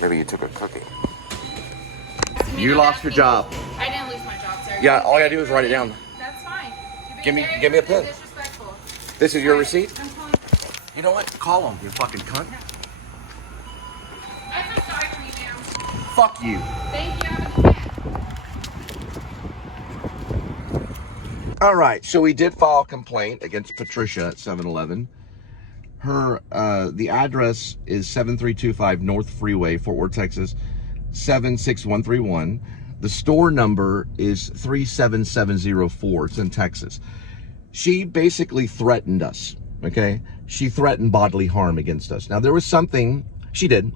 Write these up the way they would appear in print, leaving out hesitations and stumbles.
Maybe you took a cookie. You lost your job. I didn't lose my job, sir. Yeah, all I gotta do is write it down. That's fine. Give me a pen. Disrespectful. This is your receipt? I'm calling. You know what? Call him, you fucking cunt. I feel sorry for you, ma'am. Fuck you. Thank you. Have a good day. All right, so we did file a complaint against Patricia at 7-Eleven. Her, the address is 7325 North Freeway, Fort Worth, Texas, 76131. The store number is 37704. It's in Texas. She basically threatened us, okay? She threatened bodily harm against us. Now, there was something, she did.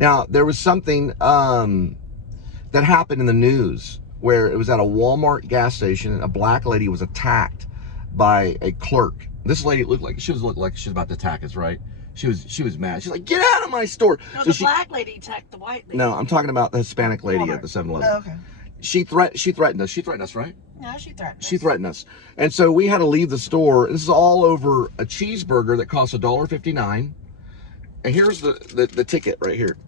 Now, there was something that happened in the news where it was at a Walmart gas station and a black lady was attacked by a clerk. This lady looked like she was about to attack us, right? She was mad. She's like, "Get out of my store!" No, so the black lady attacked the white lady. No, I'm talking about the Hispanic lady Walmart. At the 7-Eleven. Oh, okay. She threatened us. She threatened us, right? No, she threatened us. She threatened us, and so we had to leave the store. This is all over a cheeseburger that costs $1.59. And here's the ticket right here.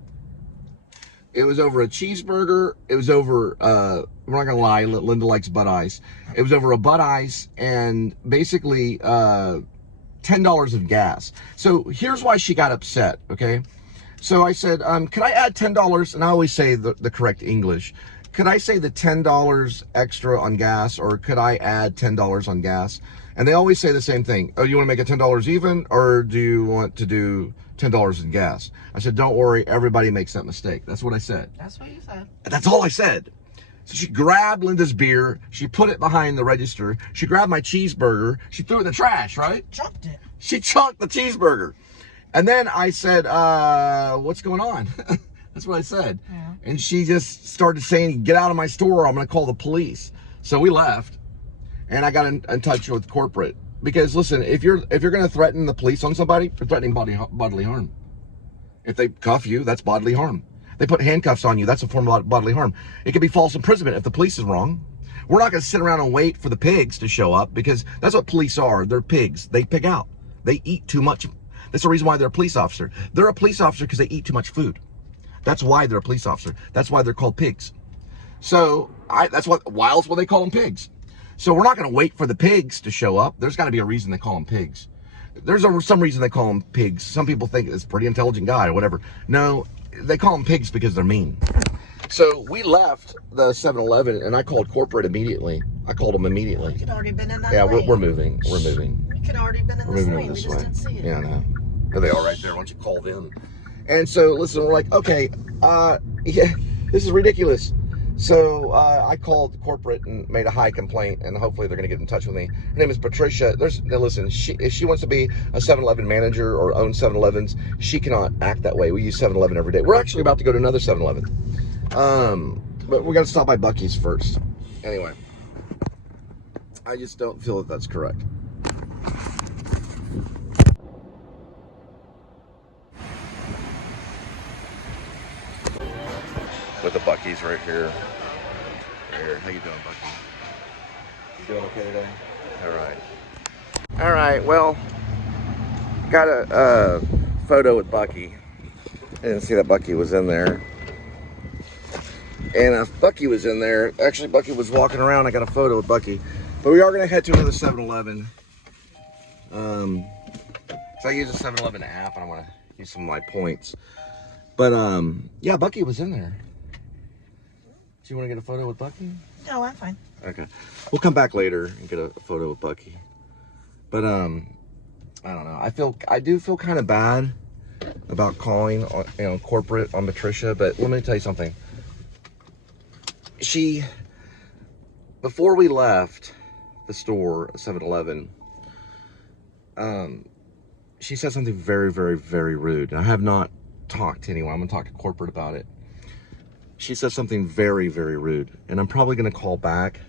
It was over a cheeseburger. It was over, we're not gonna lie, Linda likes Bud Ice. It was over a Bud Ice and basically $10 of gas. So here's why she got upset, okay? So I said, could I add $10? And I always say the correct English. Could I say the $10 extra on gas, or could I add $10 on gas? And they always say the same thing. Oh, you want to make it $10 even, or do you want to do $10 in gas? I said, don't worry, everybody makes that mistake. That's what I said. That's what you said. That's all I said. So she grabbed Linda's beer, she put it behind the register, she grabbed my cheeseburger, she threw it in the trash, right? Chunked it. She chunked the cheeseburger. And then I said, what's going on? That's what I said. Yeah. And she just started saying, get out of my store, I'm gonna call the police. So we left, and I got in touch with corporate. Because listen, if you're gonna threaten the police on somebody, you're threatening bodily harm. If they cuff you, that's bodily harm. They put handcuffs on you, that's a form of bodily harm. It could be false imprisonment if the police is wrong. We're not gonna sit around and wait for the pigs to show up, because that's what police are. They're pigs. They pig out. They eat too much. That's the reason why they're a police officer. They're a police officer because they eat too much food. That's why they're a police officer. That's why they're called pigs. So that's why else will they call them pigs? So we're not going to wait for the pigs to show up. There's got to be a reason they call them pigs. There's some reason they call them pigs. Some people think it's a pretty intelligent guy or whatever. No, they call them pigs because they're mean. So we left the 7-Eleven and I called corporate immediately. I called them immediately. You could already been in that Yeah, lane. we're moving. We're moving. You could already been in We're this moving lane. over this We just way. didn't see it. Yeah, I know. There they are right there. Why don't you call them? And so, listen, we're like, okay, yeah, this is ridiculous. So I called corporate and made a high complaint, and hopefully they're going to get in touch with me. Her name is Patricia. Now listen, if she wants to be a 7-Eleven manager or own 7-Elevens, she cannot act that way. We use 7-Eleven every day. We're actually about to go to another 7-Eleven. But we're going to stop by Buc-ee's first. Anyway, I just don't feel that that's correct. With the Buc-ee's right here. How you doing, Buc-ee? You doing okay today? All right, well, got a photo with Buc-ee. I didn't see that Buc-ee was in there. And if Buc-ee was in there, actually Buc-ee was walking around, I got a photo with Buc-ee. But we are gonna head to another 7-Eleven. So I use the 7-Eleven app and I wanna use some of my points. But yeah, Buc-ee was in there. Do you want to get a photo with Buc-ee? No, I'm fine. Okay. We'll come back later and get a photo with Buc-ee. But I don't know. I do feel kind of bad about calling on, corporate on Patricia, but let me tell you something. Before we left the store, 7-Eleven, she said something very, very, very rude. And I have not talked to anyone. I'm going to talk to corporate about it. She said something very, very rude, and I'm probably going to call back.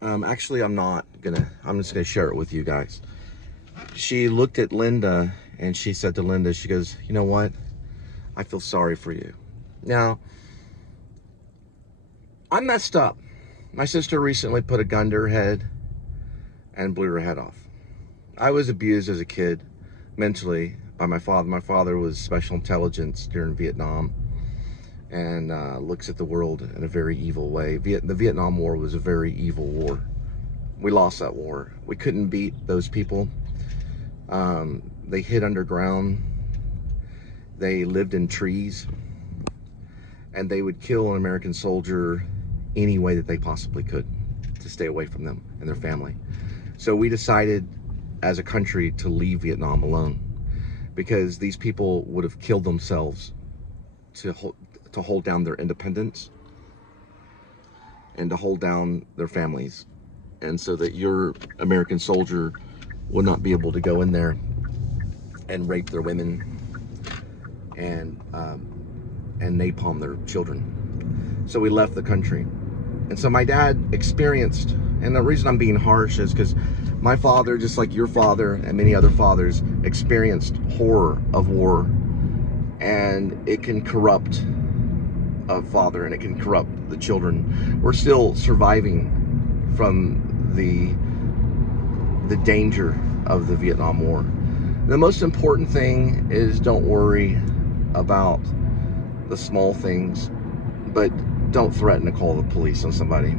Actually, I'm not gonna. I'm just gonna share it with you guys. She looked at Linda and she said to Linda, she goes, "You know what? I feel sorry for you." Now, I messed up, My sister recently put a gun to her head and blew her head off. I was abused as a kid, mentally, by my father. My father was special intelligence during Vietnam and looks at the world in a very evil way. The Vietnam War was a very evil war. We lost that war. We couldn't beat those people. They hid underground. They lived in trees. And they would kill an American soldier any way that they possibly could to stay away from them and their family. So we decided as a country to leave Vietnam alone, because these people would have killed themselves to hold down their independence and to hold down their families, and so that your American soldier would not be able to go in there and rape their women and napalm their children. So we left the country. And so my dad experienced, and the reason I'm being harsh is because my father, just like your father and many other fathers, experienced horror of war, and it can corrupt a father and it can corrupt the children. We're still surviving from the danger of the Vietnam War. The most important thing is don't worry about the small things, but don't threaten to call the police on somebody,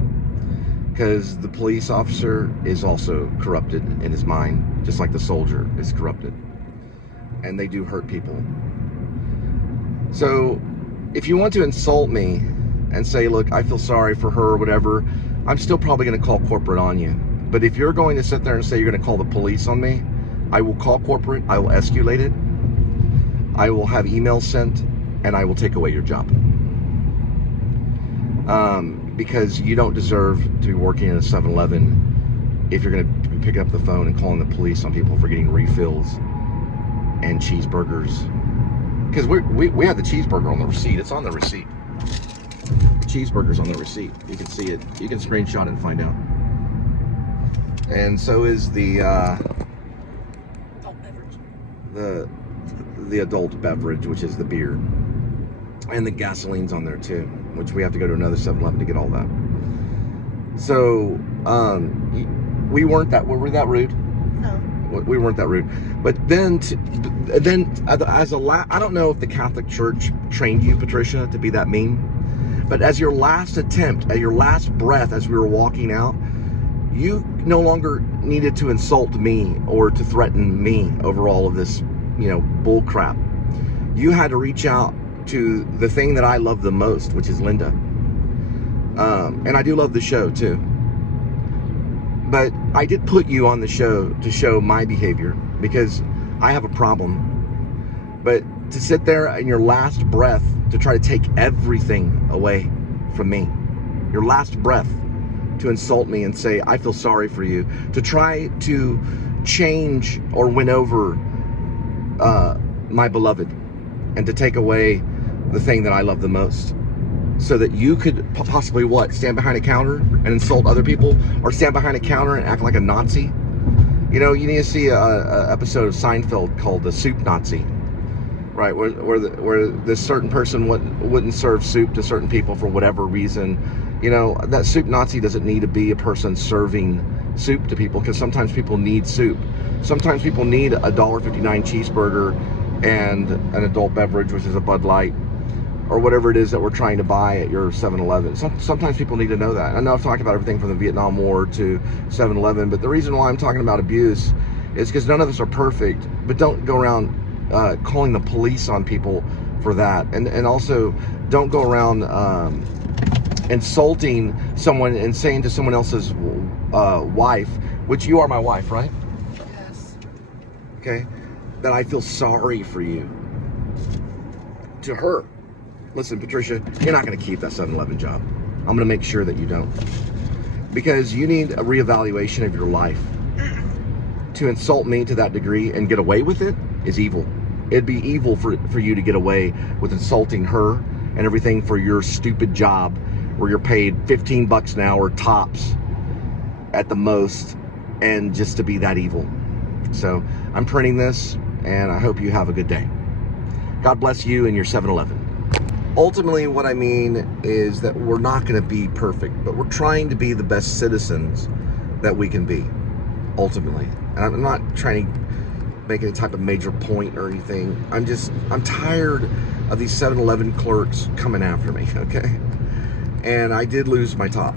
because the police officer is also corrupted in his mind, just like the soldier is corrupted, and they do hurt people. So if you want to insult me and say, look, I feel sorry for her or whatever, I'm still probably going to call corporate on you. But if you're going to sit there and say you're going to call the police on me, I will call corporate, I will escalate it, I will have emails sent, and I will take away your job. Because you don't deserve to be working in a 7-Eleven if you're going to be picking up the phone and calling the police on people for getting refills and cheeseburgers. Because we had the cheeseburger on the receipt. It's on the receipt. Cheeseburger's on the receipt. You can see it. You can screenshot it and find out. And so is the adult beverage, which is the beer. And the gasoline's on there too, which we have to go to another 7-Eleven to get all that. So, we weren't that rude. No. We weren't that rude. But then as I don't know if the Catholic Church trained you, Patricia, to be that mean. But as your last attempt, at your last breath, as we were walking out, you no longer needed to insult me or to threaten me over all of this, bull crap. You had to reach out to the thing that I love the most, which is Linda. And I do love the show too. But I did put you on the show to show my behavior because I have a problem. But to sit there in your last breath to try to take everything away from me, your last breath to insult me and say, I feel sorry for you, to try to change or win over my beloved, and to take away the thing that I love the most, so that you could possibly stand behind a counter and insult other people, or stand behind a counter and act like a Nazi. You need to see a episode of Seinfeld called the Soup Nazi, right? Where this certain person wouldn't serve soup to certain people for whatever reason. That Soup Nazi doesn't need to be a person serving soup to people, because sometimes people need soup. Sometimes people need a $1.59 cheeseburger and an adult beverage, which is a Bud Light, or whatever it is that we're trying to buy at your 7-Eleven. Sometimes people need to know that. I know I've talked about everything from the Vietnam War to 7-Eleven, but the reason why I'm talking about abuse is because none of us are perfect. But don't go around calling the police on people for that. And also, don't go around insulting someone and saying to someone else's wife, which you are my wife, right? Yes. Okay? That I feel sorry for you. To her. Listen, Patricia, you're not going to keep that 7-Eleven job. I'm going to make sure that you don't. Because you need a reevaluation of your life. To insult me to that degree and get away with it is evil. It'd be evil for you to get away with insulting her and everything for your stupid job where you're paid $15 an hour tops at the most, and just to be that evil. So I'm printing this, and I hope you have a good day. God bless you and your 7-Eleven. ultimately what I mean is that we're not going to be perfect, but we're trying to be the best citizens that we can be, ultimately. And I'm not trying to make any type of major point or anything. I'm tired of these 7-Eleven clerks coming after me, okay? And I did lose my top.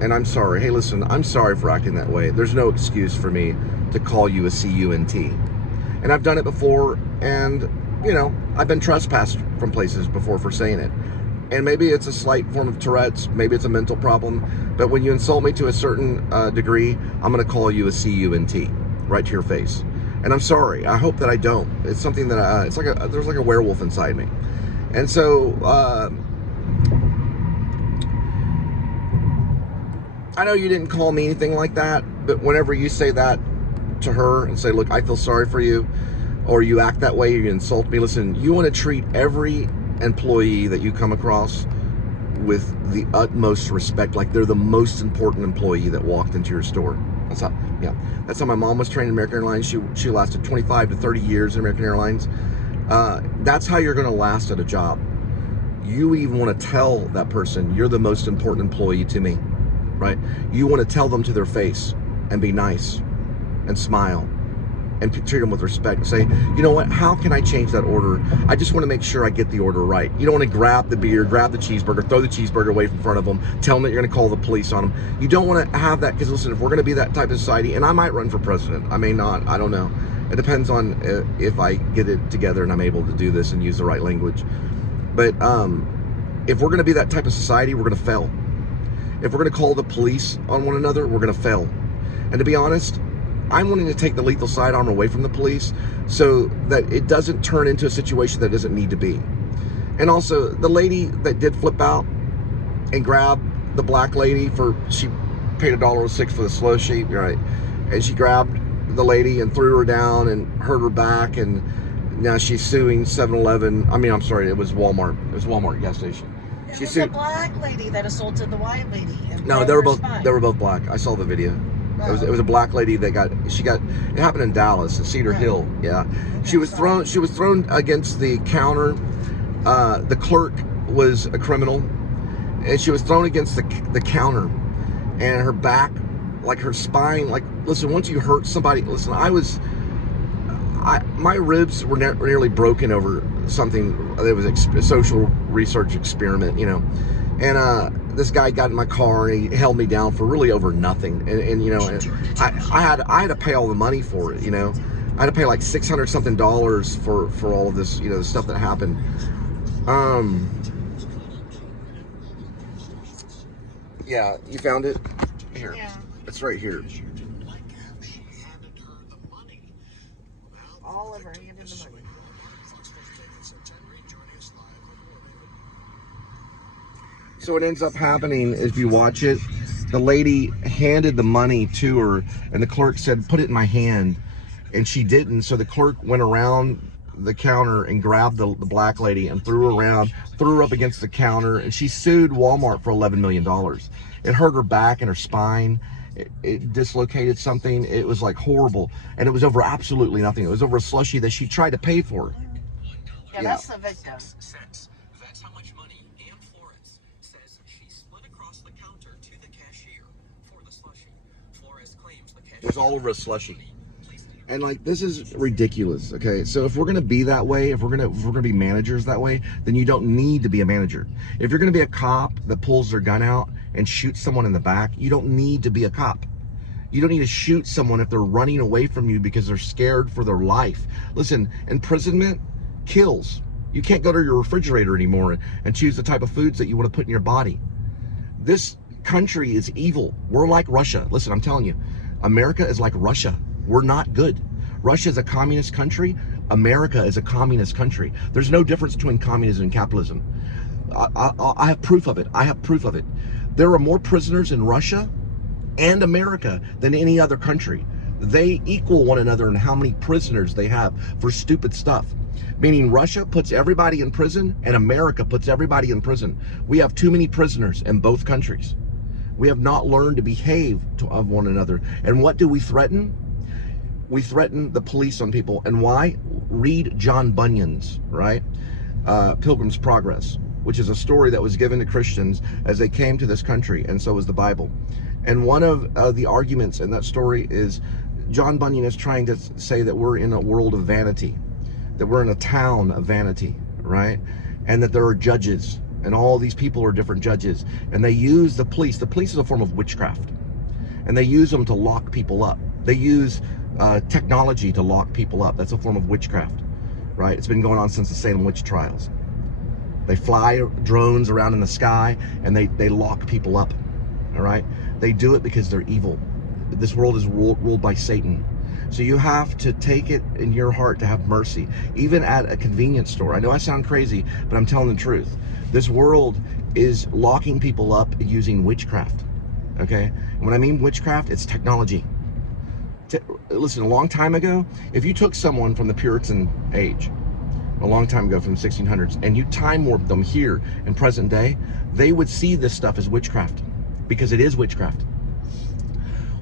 And I'm sorry. Hey, listen, I'm sorry for acting that way. There's no excuse for me to call you a CUNT. And I've done it before, and, you know, I've been trespassed from places before for saying it. And maybe it's a slight form of Tourette's, maybe it's a mental problem, but when you insult me to a certain degree, I'm going to call you a CUNT right to your face. And I'm sorry. I hope that I don't. It's something that it's like there's like a werewolf inside me. And so I know you didn't call me anything like that, but whenever you say that to her and say, look, I feel sorry for you, or you act that way, or you insult me, listen, you want to treat every employee that you come across with the utmost respect, like they're the most important employee that walked into your store. That's how my mom was trained in American Airlines. She lasted 25 to 30 years in American Airlines. That's how you're going to last at a job. You even want to tell that person, you're the most important employee to me, right? You want to tell them to their face and be nice and smile and treat them with respect. Say, you know what, how can I change that order? I just want to make sure I get the order right. You don't want to grab the beer, grab the cheeseburger, throw the cheeseburger away from front of them, tell them that you're going to call the police on them. You don't want to have that, because listen, if we're going to be that type of society, and I might run for president, I may not, I don't know. It depends on if I get it together and I'm able to do this and use the right language. But if we're going to be that type of society, we're going to fail. If we're going to call the police on one another, we're going to fail. And to be honest, I'm wanting to take the lethal sidearm away from the police so that it doesn't turn into a situation that doesn't need to be. And also, the lady that did flip out and grab the black lady she paid $1.06 for the slushie, right? And she grabbed the lady and threw her down and hurt her back, and now she's suing 7-Eleven. I mean, I'm sorry, it was Walmart. It was Walmart gas station. It was the black lady that assaulted the white lady. No, they were both black. I saw the video. It was a black lady that it happened in Dallas, in Cedar Hill. Yeah. She was thrown against the counter. The clerk was a criminal, and she was thrown against the counter, and her back, like her spine, like, listen, once you hurt somebody, listen, my ribs were nearly broken over something. It was a social research experiment, you know. And this guy got in my car and he held me down for really over nothing. And you know, I had to pay all the money for it, you know. I had to pay like $600 something for all of this, you know, the stuff that happened. Yeah, you found it? Here. Yeah. It's right here. Oliver handed the money. So what ends up happening, if you watch it, the lady handed the money to her, and the clerk said, put it in my hand, and she didn't. So the clerk went around the counter and grabbed the black lady and threw her up against the counter, and she sued Walmart for $11 million. It hurt her back and her spine. It dislocated something. It was like horrible, and it was over absolutely nothing. It was over a slushie that she tried to pay for. Yeah, that's the victim. That's how much money Ann Flores says she split across the counter to the cashier for the slushie. Flores claims the cashier It was all over a slushie. And like, this is ridiculous. Okay, so if we're gonna be that way, if we're gonna be managers that way, then you don't need to be a manager. If you're gonna be a cop that pulls their gun out and shoots someone in the back, you don't need to be a cop. You don't need to shoot someone if they're running away from you because they're scared for their life. Listen, imprisonment kills. You can't go to your refrigerator anymore and choose the type of foods that you want to put in your body. This country is evil. We're like Russia. Listen, I'm telling you, America is like Russia. We're not good. Russia is a communist country. America is a communist country. There's no difference between communism and capitalism. I have proof of it. I have proof of it. There are more prisoners in Russia and America than any other country. They equal one another in how many prisoners they have for stupid stuff. Meaning Russia puts everybody in prison and America puts everybody in prison. We have too many prisoners in both countries. We have not learned to behave of one another. And what do we threaten? We threaten the police on people. And why? Read John Bunyan's, right? Pilgrim's Progress. which is a story that was given to Christians as they came to this country, and so is the Bible. And one of the arguments in that story is John Bunyan is trying to say that we're in a world of vanity, that we're in a town of vanity, right? And that there are judges, and all these people are different judges, and they use the police. The police is a form of witchcraft, and they use them to lock people up. They use technology to lock people up. That's a form of witchcraft, right? It's been going on since the Salem witch trials. They fly drones around in the sky, and they lock people up, all right? They do it because they're evil. This world is ruled by Satan. So you have to take it in your heart to have mercy, even at a convenience store. I know I sound crazy, but I'm telling the truth. This world is locking people up using witchcraft, okay? And when I mean witchcraft, it's technology. Listen, a long time ago, if you took someone from the Puritan age, a long time ago from the 1600s, and you time warped them here in present day, they would see this stuff as witchcraft, because it is witchcraft.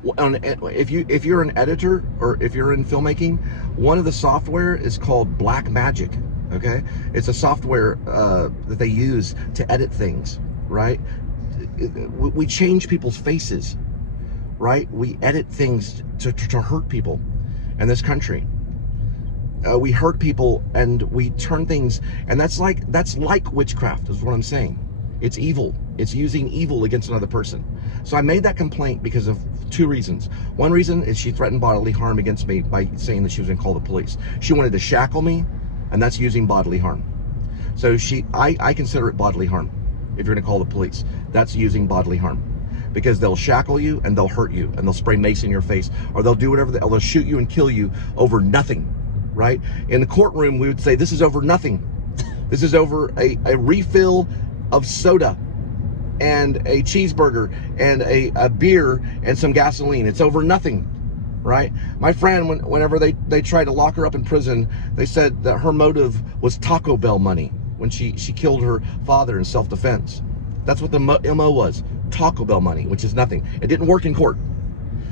If you're an editor or if you're in filmmaking, one of the software is called Black Magic, okay? It's a software that they use to edit things, right? We change people's faces, right? We edit things to hurt people in this country. We hurt people and we turn things, and that's like witchcraft is what I'm saying. It's evil. It's using evil against another person. So I made that complaint because of two reasons. One reason is she threatened bodily harm against me by saying that she was going to call the police. She wanted to shackle me, and that's using bodily harm. So I consider it bodily harm. If you're going to call the police, that's using bodily harm, because they'll shackle you and they'll hurt you and they'll spray mace in your face, or they'll do whatever, they'll shoot you and kill you over nothing, right? In the courtroom, we would say, this is over nothing. This is over a refill of soda and a cheeseburger and a beer and some gasoline. It's over nothing, right? My friend, whenever they tried to lock her up in prison, they said that her motive was Taco Bell money when she killed her father in self-defense. That's what the MO was, Taco Bell money, which is nothing. It didn't work in court.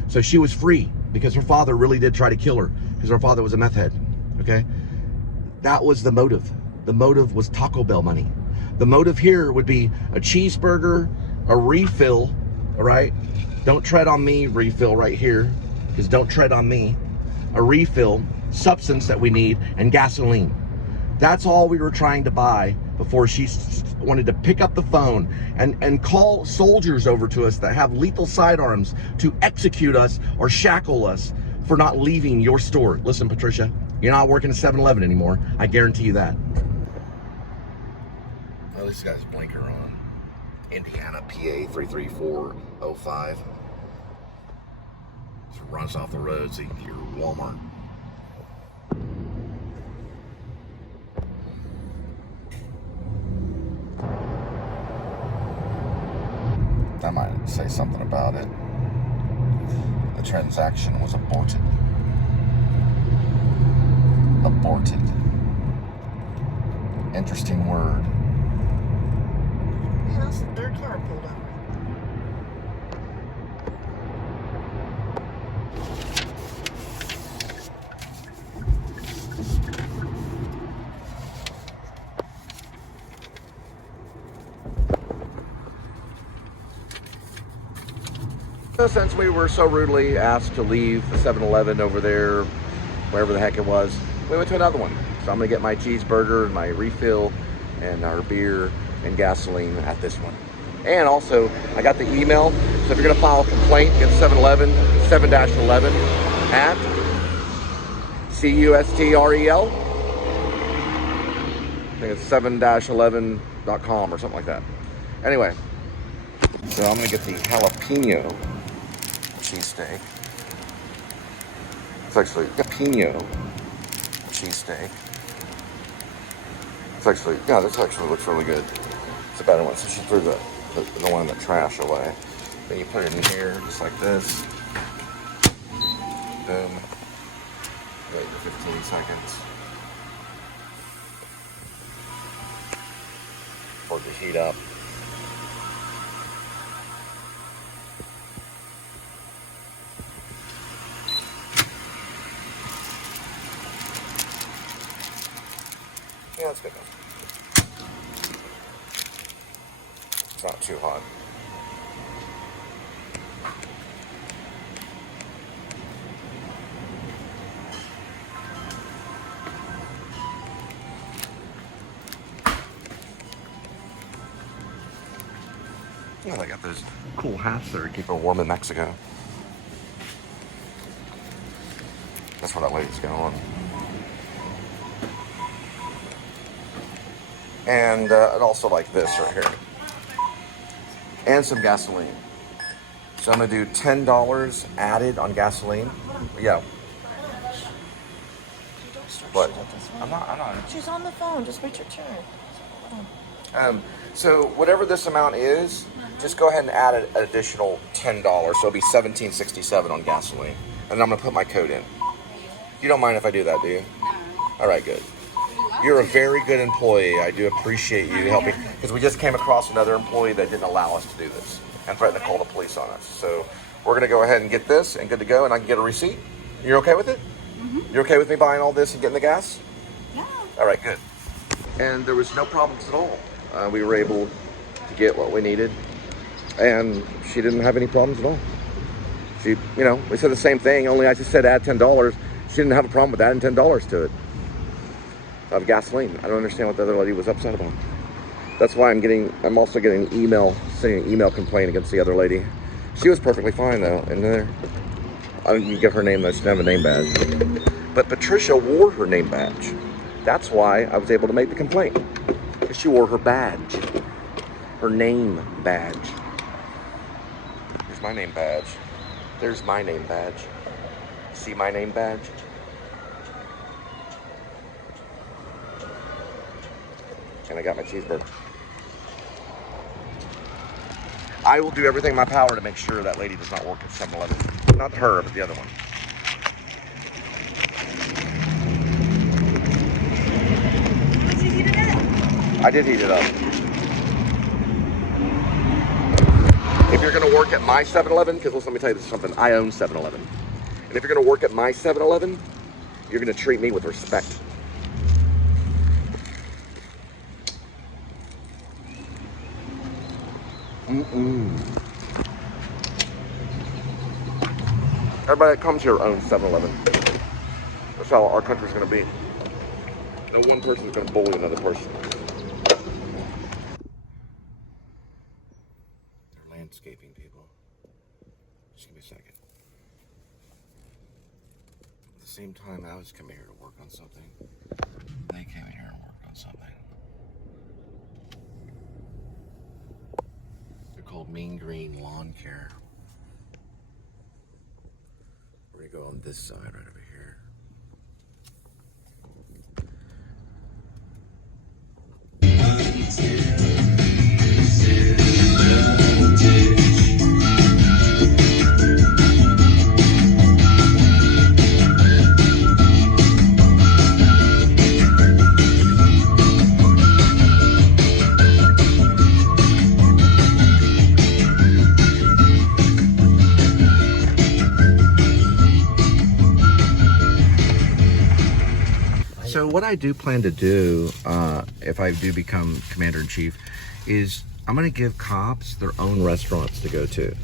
So she was free because her father really did try to kill her, because her father was a meth head, okay? That was the motive. The motive was Taco Bell money. The motive here would be a cheeseburger, a refill, all right? Don't tread on me, refill right here, because don't tread on me. A refill, substance that we need, and gasoline. That's all we were trying to buy before she wanted to pick up the phone and call soldiers over to us that have lethal sidearms to execute us or shackle us for not leaving your store. Listen, Patricia, you're not working at 7-Eleven anymore. I guarantee you that. Well, this guy's blinker on. Indiana, PA 33405. Just runs off the road so you can hear Walmart. I might say something about it. The transaction was aborted. Aborted. Interesting word. How's the third car pulled over? Since we were so rudely asked to leave the 7-Eleven over there, wherever the heck it was, we went to another one. So I'm gonna get my cheeseburger and my refill and our beer and gasoline at this one. And also, I got the email, so if you're gonna file a complaint against 7-Eleven, 7-11 at CUSTREL. I think it's 7-11.com or something like that. Anyway, so I'm gonna get the jalapeno cheesesteak. It's actually jalapeno cheesesteak. It's actually, yeah, this actually looks really good. It's a better one. So she threw the one in the trash away. Then you put it in here, just like this. Boom. Wait for 15 seconds for it to heat up. Yeah, that's good enough. It's not too hot. Oh, they got those cool hats there to keep it warm in Mexico. That's where that lady's going. And I'd also like this right here. And some gasoline. So I'm gonna do $10 added on gasoline. Yeah. What? I'm not. She's on the phone. Just wait your turn. So whatever this amount is, just go ahead and add an additional $10. So it'll be $17.67 on gasoline. And I'm gonna put my code in. You don't mind if I do that, do you? No. All right, good. You're a very good employee. I do appreciate you helping, because we just came across another employee that didn't allow us to do this and threatened to call the police on us. So we're gonna go ahead and get this and good to go, and I can get a receipt. You're okay with it? Mm-hmm. You're okay with me buying all this and getting the gas? Yeah. All right, good. And there was no problems at all. We were able to get what we needed, and she didn't have any problems at all. She, you know, we said the same thing, only I just said add $10. She didn't have a problem with adding $10 to it. Of gasoline. I don't understand what the other lady was upset about. That's why I'm also getting sending an email complaint against the other lady. She was perfectly fine though, in there. I didn't give her name though, she didn't have a name badge. But Patricia wore her name badge. That's why I was able to make the complaint. Because she wore her badge. Her name badge. Here's my name badge. There's my name badge. See my name badge? And I got my cheeseburger. I will do everything in my power to make sure that lady does not work at 7-Eleven. Not her, but the other one. Did you heat it up? I did heat it up. If you're gonna work at my 7-Eleven, because let me tell you something, I own 7-Eleven. And if you're gonna work at my 7-Eleven, you're gonna treat me with respect. Everybody that comes here owns 7-Eleven. That's how our country's gonna be. No one person's gonna bully another person. They're landscaping people. Just give me a second. At the same time, I was coming here to work on something. They came in here and worked on something. Called Mean Green Lawn Care. We're gonna go on this side right over here. So what I do plan to do, if I do become commander-in-chief, is I'm going to give cops their own restaurants to go to.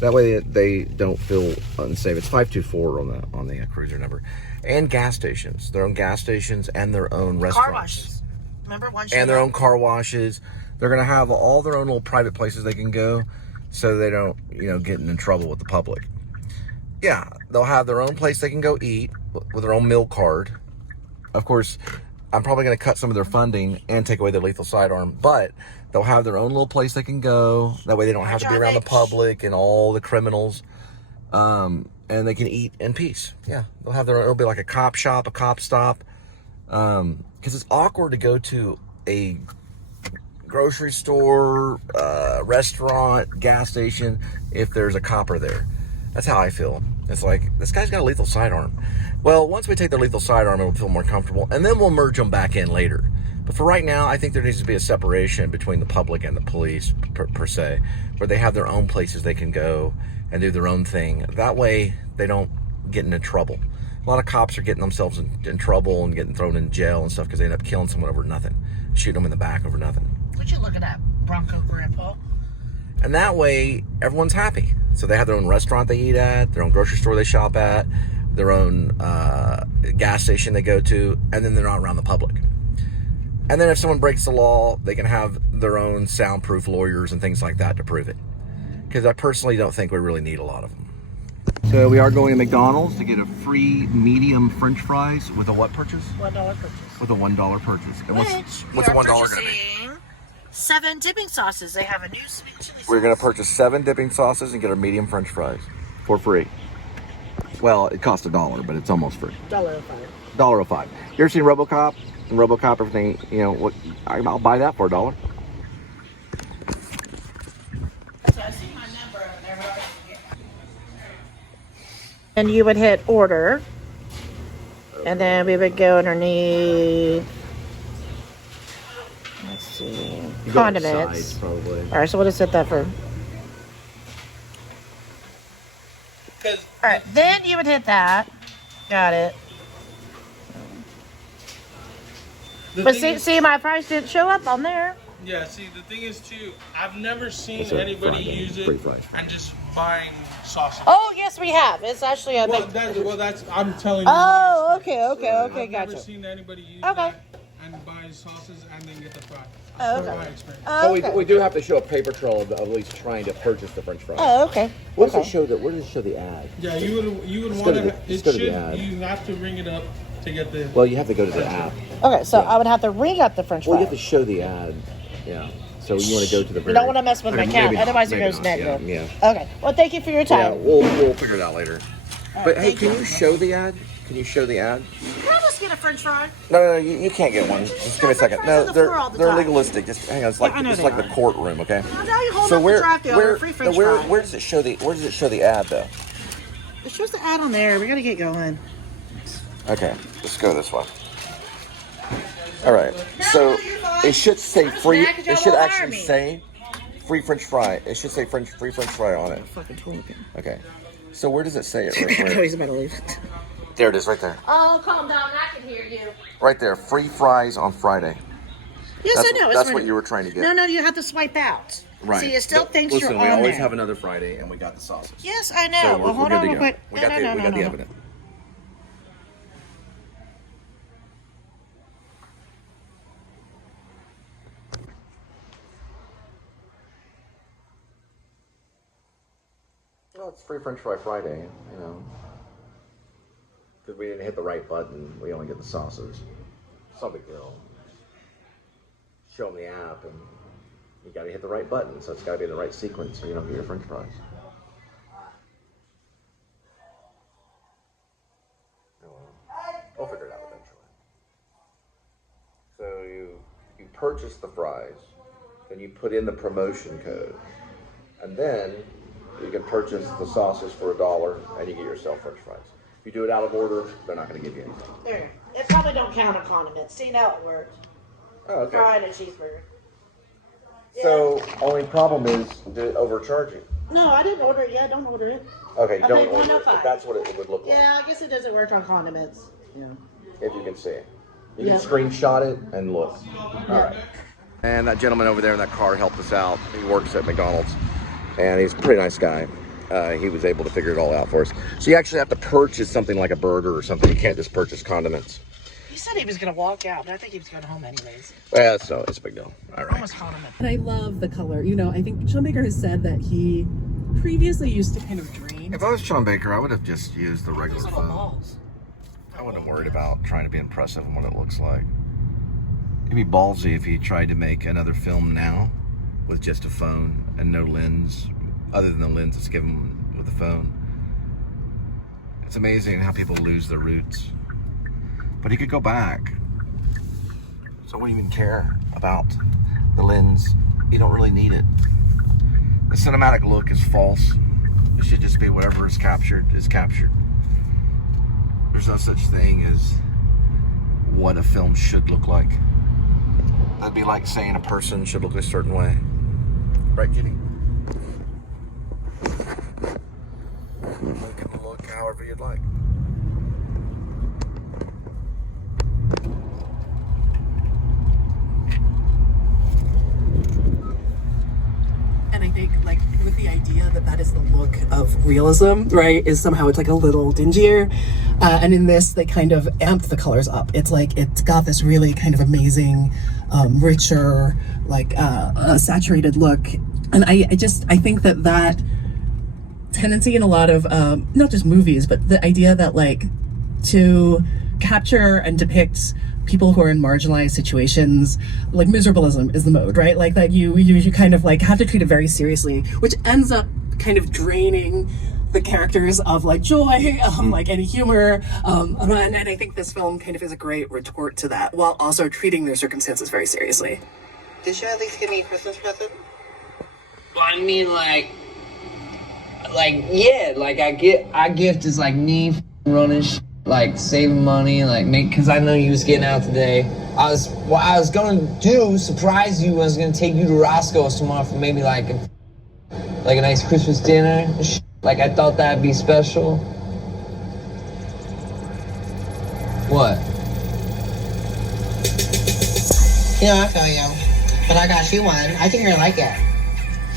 That way they don't feel unsafe. It's 524 on the cruiser number. And gas stations. Their own gas stations and their own restaurants. Car washes. Remember one? And their own car washes. They're going to have all their own little private places they can go so they don't, get in trouble with the public. Yeah, they'll have their own place they can go eat with their own meal card. Of course, I'm probably going to cut some of their funding and take away their lethal sidearm, but they'll have their own little place they can go. That way they don't have to be around the public and all the criminals. And they can eat in peace. Yeah, they'll have their own, it'll be like a cop shop, a cop stop. Because it's awkward to go to a grocery store, restaurant, gas station if there's a copper there. That's how I feel. It's like, this guy's got a lethal sidearm. Well, once we take their lethal sidearm, it'll feel more comfortable, and then we'll merge them back in later. But for right now, I think there needs to be a separation between the public and the police, per se, where they have their own places they can go and do their own thing. That way, they don't get into trouble. A lot of cops are getting themselves in trouble and getting thrown in jail and stuff because they end up killing someone over nothing, shooting them in the back over nothing. Would you look at that Bronco Grandpa? And that way, everyone's happy. So they have their own restaurant they eat at, their own grocery store they shop at, their own gas station they go to, and then they're not around the public. And then if someone breaks the law, they can have their own soundproof lawyers and things like that to prove it. Because I personally don't think we really need a lot of them. So we are going to McDonald's to get a free medium French fries with a what purchase? $1 purchase. With a $1 purchase. And what's we $1 are going to be? purchasing 7 dipping sauces. They have a new sweet chili sauce. We're going to purchase 7 dipping sauces and get our medium French fries for free. Well, it costs $1, but it's almost free. $1.05. $1.05. You ever seen RoboCop? And RoboCop, everything, you know, what? I'll buy that for $1. So I see my number and everybody. And you would hit order. And then we would go underneath. Let's see. Condiments. Sides, probably. All right, so we'll just set that for. All right, then you would hit that. Got it. But see, my price didn't show up on there. Yeah, see, the thing is, too, I've never seen anybody use it and just buying sausage. Oh, yes, we have. It's actually a big. That's I'm telling you. Oh, okay, I've gotcha. never seen anybody use Okay. that and buy sauces and then get the fry. Oh, That's okay. my experience. Oh, So we do have to show a paper trail of at least trying to purchase the French fries. Oh, okay. Where does it show the ad? Yeah, you would Let's want go to to. the- let's go to the ad. You have to ring it up to get the. Well, you have to go to the app. Okay, so I would have to ring up the French Well, you fries. have to show the ad. Yeah. So you want to go to the. You don't want to mess with my account, maybe otherwise not, it goes maybe not, negative. Yeah. Okay. Well, thank you for your Yeah, time. we'll figure it out later. But hey, thank can you. you show the ad? Can you show the ad? Can I just get a French fry? No, you can't get one. Just give me a second. French fries No, on the floor all the they're time. legalistic. Just hang on. It's like I know it's they like are. the courtroom, okay? Now you hold So up the drive-thru order, free French fry. where does it show the ad though? It shows the ad on there. We gotta get going. Okay, let's go this way. All right. So it should say free. It should actually say free French fry. It should say free French fry on it. Fucking told him. Okay. So where does it say it? I know Where? he's about to leave. There it is, right there. Oh, calm down. I can hear you. Right there. Free fries on Friday. Yes, That's, I know. that's what you were trying to get. No, you have to swipe out. Right. See, it still But thinks listen, you're we on always there. have another Friday, and we got the sauces. Yes, I know. So well, we're hold good on to real go. quick. We got the evidence. Well, it's free French Fry Friday, you know. Because we didn't hit the right button, we only get the sauces. It's no big deal. Show them the app, and you got to hit the right button, so it's got to be in the right sequence, so you don't get your French fries. Oh, well. We'll figure it out eventually. So you purchase the fries, then you put in the promotion code, and then you can purchase the sauces for $1 and you get yourself French fries. If you do it out of order, they're not going to give you anything. There. It probably don't count on condiments. See, now it worked. Oh, okay. Fried a cheeseburger. So, only problem is the overcharging. No, I didn't order it yet. Don't order it. Okay, I don't paid order it, $1.05. but that's what it would look like, Yeah, I guess it doesn't work on condiments. Yeah. if you can see it. You Yeah. can screenshot it and look. All right. And that gentleman over there in that car helped us out. He works at McDonald's, and he's a pretty nice guy. He was able to figure it all out for us. So you actually have to purchase something like a burger or something. You can't just purchase condiments. He said he was going to walk out, but I think he was going home anyways. Yeah, so it's a big deal. All right. Almost condiment. And I love the color. You know, I think Sean Baker has said that he previously used to kind of dream. If I was Sean Baker, I would have just used the regular Those little phone. balls. I wouldn't have worried about trying to be impressive in what it looks like. It'd be ballsy if he tried to make another film now with just a phone and no lens, other than the lens that's given with the phone. It's amazing how people lose their roots. But he could go back. So I wouldn't even care about the lens. You don't really need it. The cinematic look is false. It should just be whatever is captured is captured. There's no such thing as what a film should look like. That'd be like saying a person should look a certain way. Right, Kitty? Look however you'd like. with the idea that that is the look of realism, right, is somehow it's like a little dingier. And in this, they kind of amped the colors up. It's like, it's got this really kind of amazing, richer, like saturated look. And I think that tendency in a lot of, not just movies, but the idea that like to capture and depict people who are in marginalized situations, like miserableism is the mode, right? Like that you kind of like have to treat it very seriously, which ends up kind of draining the characters of like joy, like any humor. And I think this film kind of is a great retort to that, while also treating their circumstances very seriously. Did you at least give me a Christmas present? Well, I mean, yeah, like I gift is like me running like saving money, like cause I know you was getting out today. I was gonna surprise you. I was gonna take you to Roscoe's tomorrow for maybe like a nice Christmas dinner. Like I thought that'd be special. What? I feel you. But I got you one. I think you're gonna like it.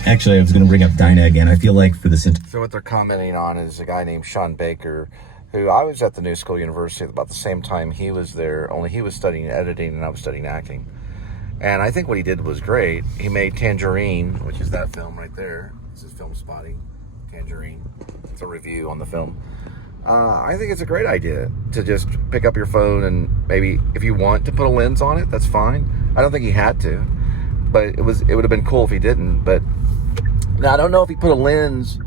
Actually, I was going to bring up Dinah again. I feel like for this... So what they're commenting on is a guy named Sean Baker, who I was at the New School University at about the same time he was there, only he was studying editing and I was studying acting. And I think what he did was great. He made Tangerine, which is that film right there. This is Film Spotting, Tangerine. It's a review on the film. I think it's a great idea to just pick up your phone and maybe if you want to put a lens on it, that's fine. I don't think he had to, but it would have been cool if he didn't. But now, I don't know if he put a lens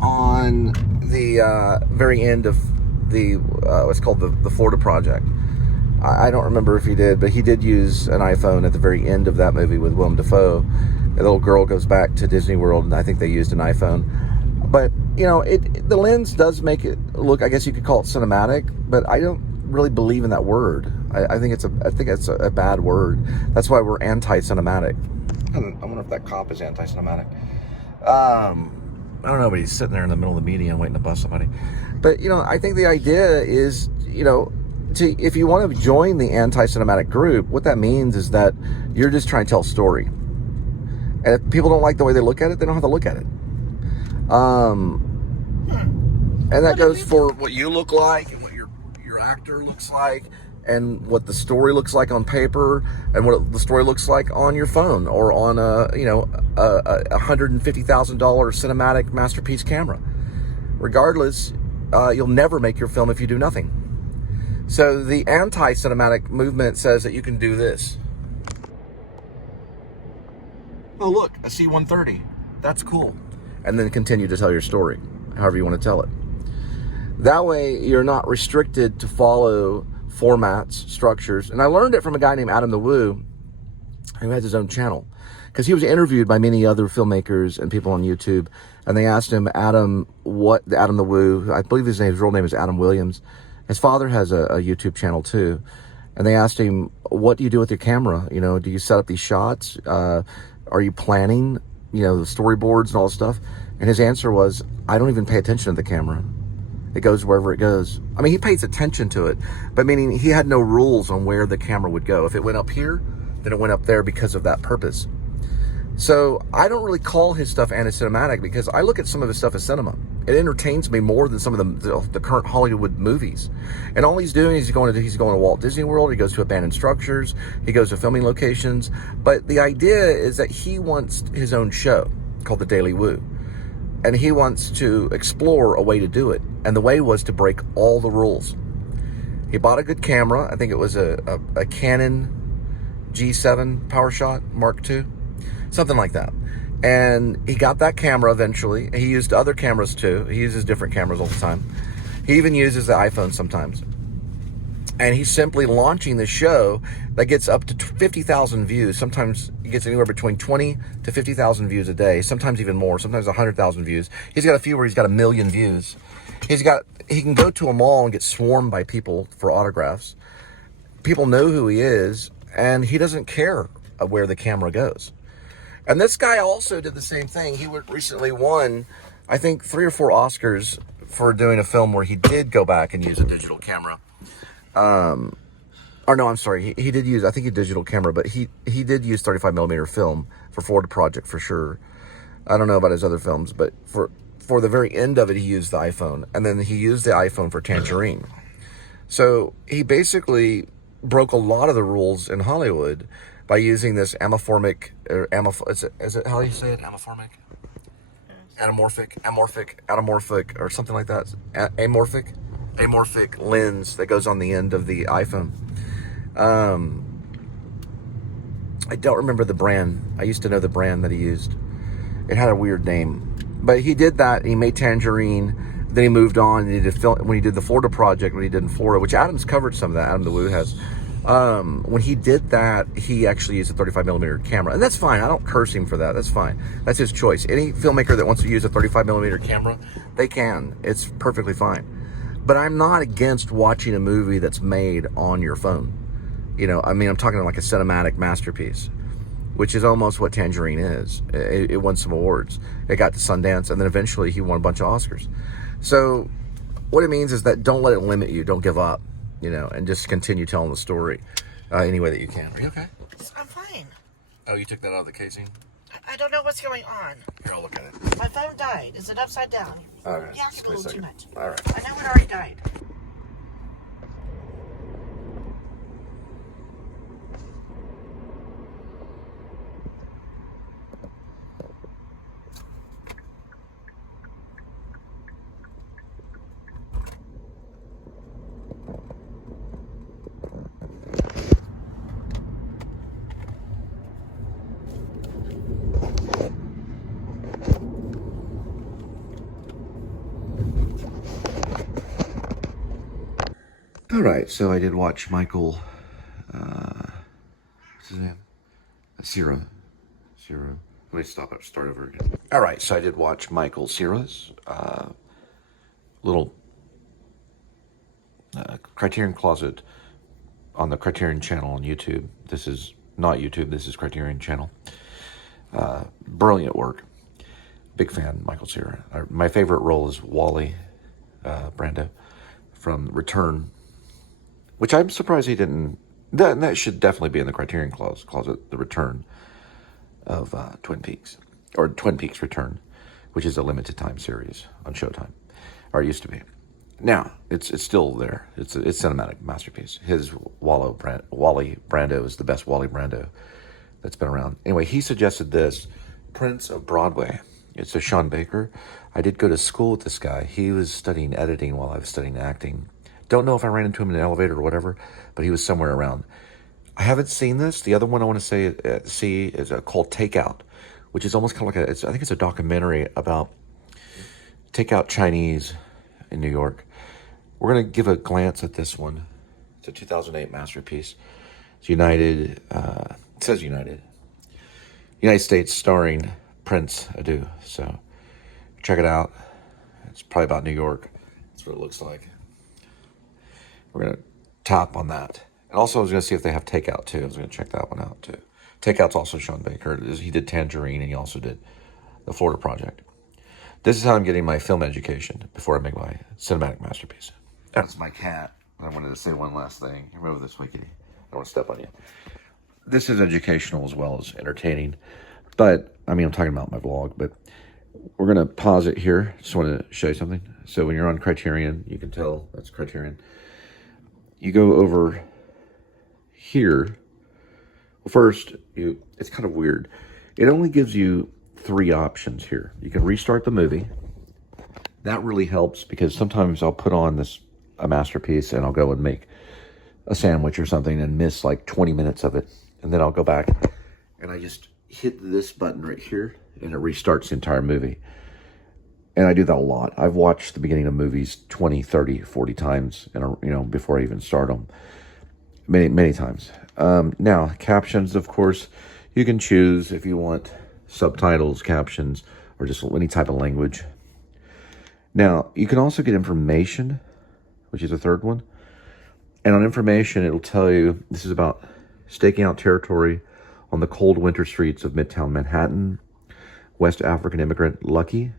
on the very end of the what's called the Florida Project. I don't remember if he did, but he did use an iPhone at the very end of that movie with Willem Dafoe. The little girl goes back to Disney World, and I think they used an iPhone. But, the lens does make it look, I guess you could call it cinematic, but I don't really believe in that word. I think it's a bad word. That's why we're anti-cinematic. I wonder if that cop is anti-cinematic. I don't know, but he's sitting there in the middle of the median waiting to bust somebody. But, I think the idea is, if you want to join the anti-cinematic group, what that means is that you're just trying to tell a story. And if people don't like the way they look at it, they don't have to look at it. And that goes for what you look like and what your actor looks like and what the story looks like on paper and what the story looks like on your phone or on a $150,000 cinematic masterpiece camera. Regardless, you'll never make your film if you do nothing. So the anti-cinematic movement says that you can do this. Oh, look, a C-130. That's cool. And then continue to tell your story, however you want to tell it. That way, you're not restricted to follow formats, structures. And I learned it from a guy named Adam the Woo, who has his own channel. Because he was interviewed by many other filmmakers and people on YouTube. And they asked him, Adam the Woo, I believe his real name is Adam Williams. His father has a YouTube channel too. And they asked him, what do you do with your camera? Do you set up these shots? Are you planning, the storyboards and all this stuff? And his answer was, I don't even pay attention to the camera. It goes wherever it goes. I mean, he pays attention to it, but meaning he had no rules on where the camera would go. If it went up here, then it went up there because of that purpose. So I don't really call his stuff anti-cinematic because I look at some of his stuff as cinema. It entertains me more than some of the current Hollywood movies. And all he's doing is he's going to Walt Disney World. He goes to abandoned structures. He goes to filming locations. But the idea is that he wants his own show called The Daily Woo. And he wants to explore a way to do it. And the way was to break all the rules. He bought a good camera. I think it was a Canon G7 PowerShot Mark II. Something like that. And he got that camera eventually. He used other cameras too. He uses different cameras all the time. He even uses the iPhone sometimes. And he's simply launching the show that gets up to 50,000 views. Sometimes it gets anywhere between 20 to 50,000 views a day. Sometimes even more. Sometimes 100,000 views. He's got a few where he's got 1 million views. He can go to a mall and get swarmed by people for autographs. People know who he is, and he doesn't care where the camera goes. And this guy also did the same thing. He recently won, I think, 3 or 4 Oscars for doing a film where he did go back and use a digital camera. Or no, I'm sorry. He did use, I think, a digital camera, but he did use 35mm film for Florida Project for sure. I don't know about his other films, but for the very end of it, he used the iPhone, and then he used the iPhone for Tangerine. So he basically broke a lot of the rules in Hollywood by using this amorphic, is it how do you say it? Amorphic, or something like that. Amorphic lens that goes on the end of the iPhone. I don't remember the brand. I used to know the brand that he used. It had a weird name. But he did that. He made Tangerine. Then he moved on. And he did when he did the Florida project, when he did in Florida, which Adam's covered some of that. Adam the Woo has. When he did that, he actually used a 35mm camera. And that's fine. I don't curse him for that. That's fine. That's his choice. Any filmmaker that wants to use a 35mm camera, they can. It's perfectly fine. But I'm not against watching a movie that's made on your phone. You know, I mean, I'm talking like a cinematic masterpiece, which is almost what Tangerine is. It won some awards. It got to Sundance, and then eventually he won a bunch of Oscars. So what it means is that don't let it limit you. Don't give up, you know, and just continue telling the story any way that you can. Are you okay? I'm fine. Oh, you took that out of the casing? I don't know what's going on. Here, I'll look at it. My phone died. Is it upside down? All right. Yeah, it's a little too much. All right. I know it already died. All right, so I did watch Michael, what's his name? Cera. Let me start over again. All right, so I did watch Michael Cera's little Criterion Closet on the Criterion channel on YouTube. This is not YouTube, this is Criterion channel. Brilliant work. Big fan, Michael Cera. My favorite role is Wally Brando from Return, which I'm surprised he didn't. That should definitely be in the Criterion Closet, The Return of Twin Peaks, or Twin Peaks Return, which is a limited time series on Showtime, or it used to be. Now it's still there. It's cinematic masterpiece. His Wally Brando is the best Wally Brando that's been around. Anyway, he suggested this Prince of Broadway. It's a Sean Baker. I did go to school with this guy. He was studying editing while I was studying acting. Don't know if I ran into him in an elevator or whatever, but he was somewhere around. I haven't seen this. The other one I want to see is called Takeout, which is almost kind of like I think it's a documentary about takeout Chinese in New York. We're going to give a glance at this one. It's a 2008 masterpiece. It's United, it says United States, starring Prince Adu. So check it out. It's probably about New York. That's what it looks like. We're going to tap on that. And also I was going to see if they have Takeout too. I was going to check that one out too. Takeout's also Sean Baker. He did Tangerine, and he also did the Florida Project. This is how I'm getting my film education before I make my cinematic masterpiece. That's my cat. I wanted to say one last thing. Remember this, Wickedy. I don't want to step on you. This is educational as well as entertaining. But, I mean, I'm talking about my vlog, but we're going to pause it here. Just want to show you something. So when you're on Criterion, you can tell that's Criterion. You go over here. Well, first, it's kind of weird. It only gives you 3 options here. You can restart the movie. That really helps because sometimes I'll put on a masterpiece and I'll go and make a sandwich or something and miss like 20 minutes of it. And then I'll go back and I just hit this button right here and it restarts the entire movie. And I do that a lot. I've watched the beginning of movies 20, 30, 40 times, before I even start them. Many, many times. Now, captions, of course, you can choose if you want subtitles, captions, or just any type of language. Now, you can also get information, which is the third one. And on information, it'll tell you, this is about staking out territory on the cold winter streets of Midtown Manhattan. West African immigrant Lucky,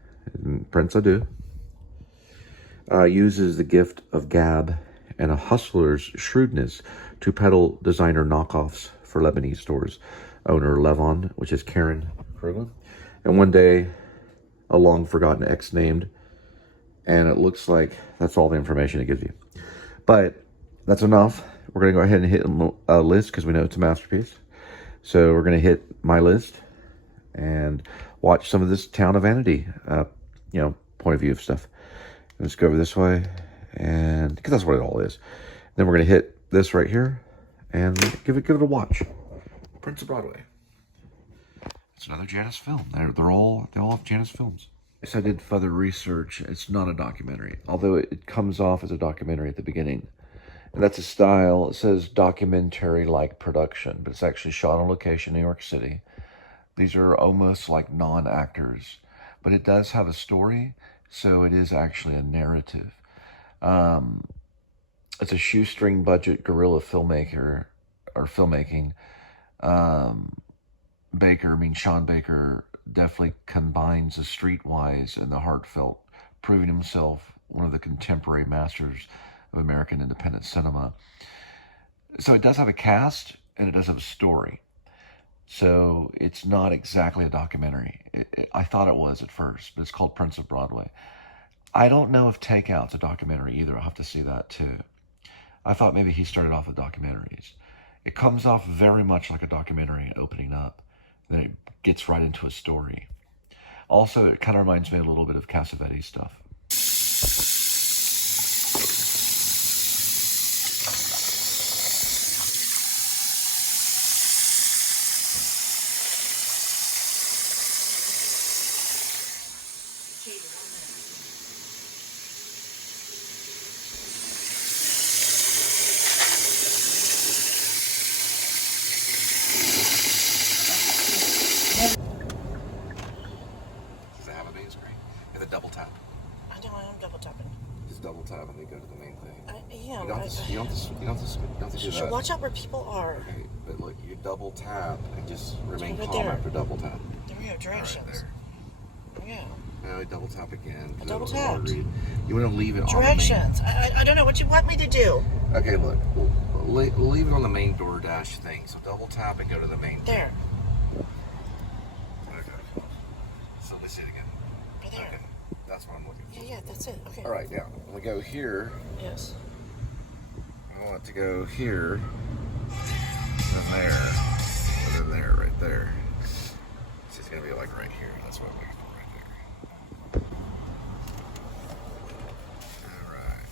Prince Adu, uses the gift of gab and a hustler's shrewdness to peddle designer knockoffs for Lebanese stores. Owner Levon, which is Karen Kruglin, and one day a long forgotten ex named, and it looks like that's all the information it gives you. But that's enough. We're going to go ahead and hit a list because we know it's a masterpiece. So we're going to hit my list and watch some of this Town of Vanity, point of view of stuff. Let's go over this way, and because that's what it all is. Then we're going to hit this right here and give it a watch. Prince of Broadway. It's another Janus film. They all have Janus films. Yes, I did further research. It's not a documentary, although it comes off as a documentary at the beginning. And that's a style. It says documentary-like production, but it's actually shot on location in New York City. These are almost like non-actors, but it does have a story, so it is actually a narrative. It's a shoestring budget guerrilla filmmaking. Sean Baker definitely combines the streetwise and the heartfelt, proving himself one of the contemporary masters of American independent cinema. So it does have a cast and it does have a story. So it's not exactly a documentary. I thought it was at first, but it's called Prince of Broadway. I don't know if Takeout's a documentary either. I'll have to see that too. I thought maybe he started off with documentaries. It comes off very much like a documentary opening up. Then it gets right into a story. Also, it kind of reminds me a little bit of Cassavetes stuff. Does it have a main screen? And the double tap. I know I am double tapping. Just double tap and then go to the main thing. You don't have to do that. Watch out where people are. Okay, but look, you double tap and just remain right calm there. after double tap. There we go, directions. Yeah. Now you double tap again. I double tapped. You want to leave it Directions. I don't know what you want me to do. on the main. Okay, look. We'll leave it on the main DoorDash thing. So double tap and go to the main thing. There. Okay. So let me see it again. Right there. Okay. That's what I'm looking for. Yeah, that's it. Okay. All right, now when we go here, Yes. I want it to go here, then there, and then there, right there. So it's gonna be like right here. That's what I'm looking for right there. All right.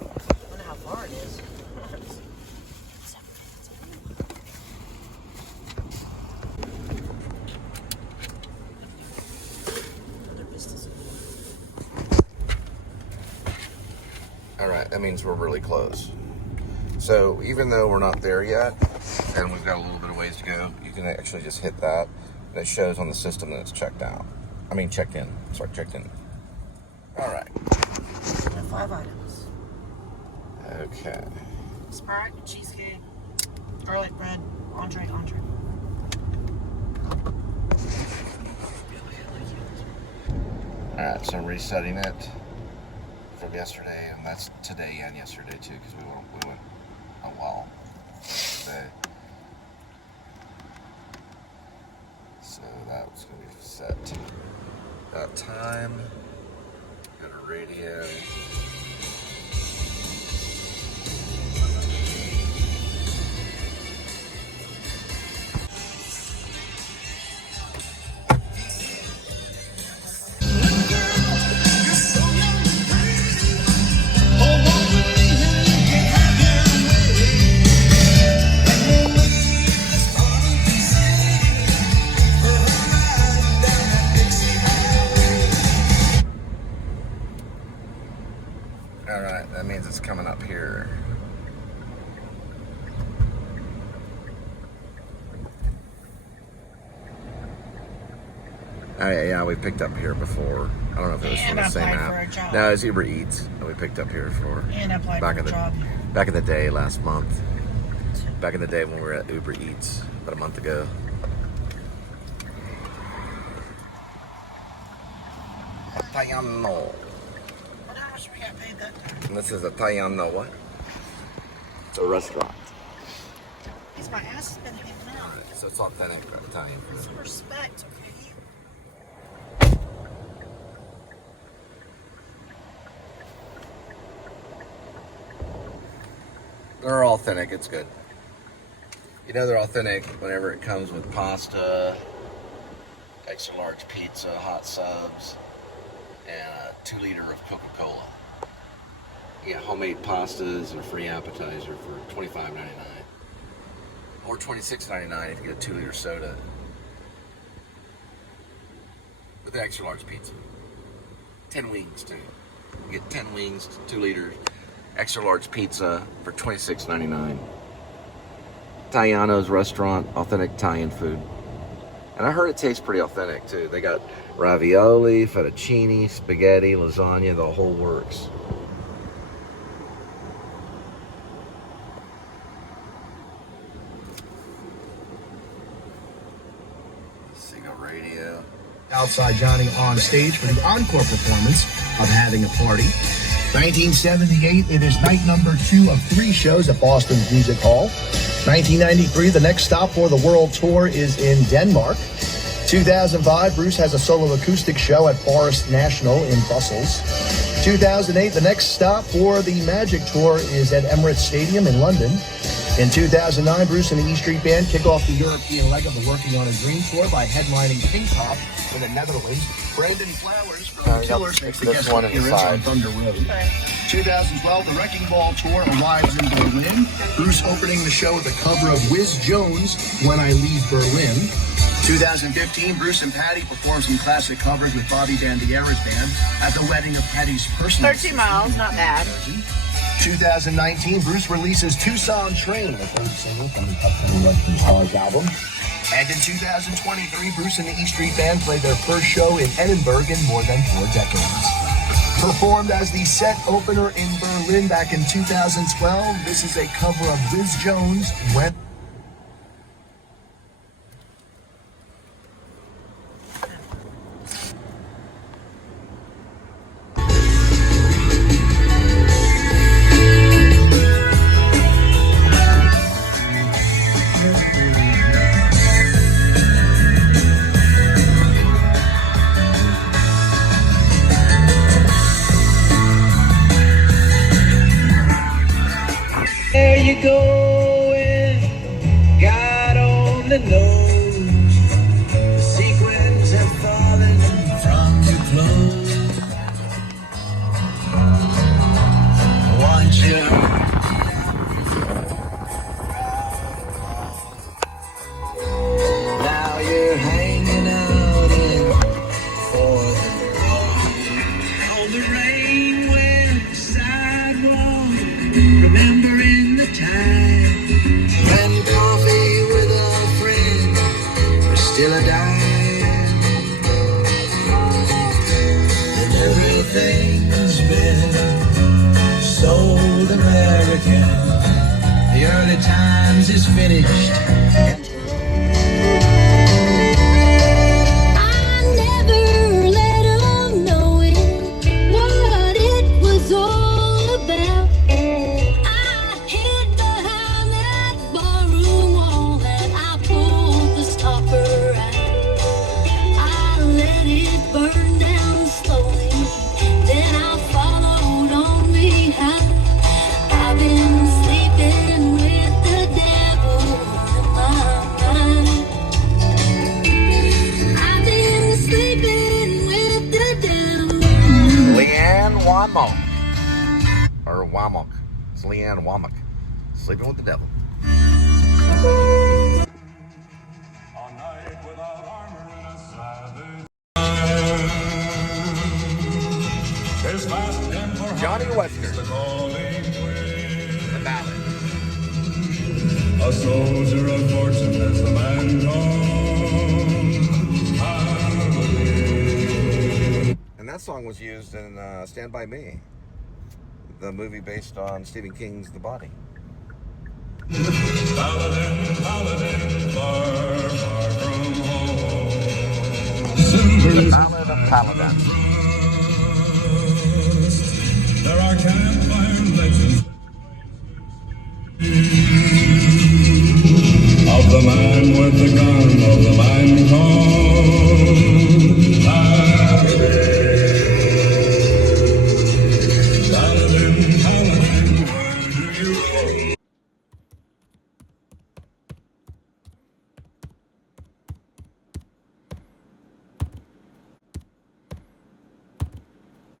I wonder how far it is. All right, that means we're really close. So even though we're not there yet, and we've got a little bit of ways to go, you can actually just hit that, and it shows on the system that it's checked out. I mean, checked in. Sorry, checked in. All right. 5 items. Okay. Sprite, cheesecake, garlic bread, entree. All right, so I'm resetting it from yesterday, and that's today and yesterday too, because we went a while today. So that was going to be set. Got time. Got a radio. Alright, that means it's coming up here. Yeah, we picked up here before. I don't know if it was from the same app. No, it's Uber Eats that we picked up here for. And applied for a job here. Back in the day, last month. Back in the day when we were at Uber Eats, about a month ago. Italiano. How much we got paid that time? And this is Italiano what? It's a restaurant. My ass has been hanging out. so it's authentic Italian food. Some respect, okay? They're authentic, it's good. You know they're authentic whenever it comes with pasta, extra large pizza, hot subs, and a 2-liter of Coca-Cola. You get homemade pastas and a free appetizer for $25.99. Or $26.99 if you get a 2-liter soda. With the extra large pizza. 10 wings too. You get 10 wings, 2 liters. Extra large pizza for $26.99. Italiano's restaurant, authentic Italian food. And I heard it tastes pretty authentic too. They got ravioli, fettuccine, spaghetti, lasagna, the whole works. Sega radio. Outside Johnny on stage for the encore performance of Having a Party. 1978, it is night number 2 of 3 shows at Boston's Music Hall. 1993, the next stop for the world tour is in Denmark. 2005, Bruce has a solo acoustic show at Forest National in Brussels. 2008, the next stop for the Magic Tour is at Emirates Stadium in London. In 2009, Bruce and the E Street Band kick off the European leg of the Working on a Dream tour by headlining Pinkpop in the Netherlands. Brandon Flowers from Killers makes the guest appearance on Thunder Road. 2012, the Wrecking Ball tour arrives in Berlin. Bruce opening the show with a cover of Wiz Jones' When I Leave Berlin. 2015, Bruce and Patty perform some classic covers with Bobby Bandiera's band at the wedding of Patty's personal 13 miles, not bad. 2019, Bruce releases Tucson Train, the third single from the upcoming Red from Stars album. And in 2023, Bruce and the E Street Band played their first show in Edinburgh in more than 4 decades. Performed as the set opener in Berlin back in 2012, this is a cover of Wiz Jones' When... There you going, God only knows. The sequins have fallen from your clothes. Want you? Now you're hanging out in all the rain went sidewalk. Remembering the time when coffee with a friend was still a dime, and everything's been sold American. The early times is finished. Or Wamok. It's Leanne Wamok. Sleeping with the Devil. Johnny Wester. The ballad. A soldier of fortune as the man gone. And that song was used in Stand By Me, the movie based on Stephen King's The Body. Paladin, paladin, far, far from home. The Ballad of Paladin. There are campfire legends of the man of the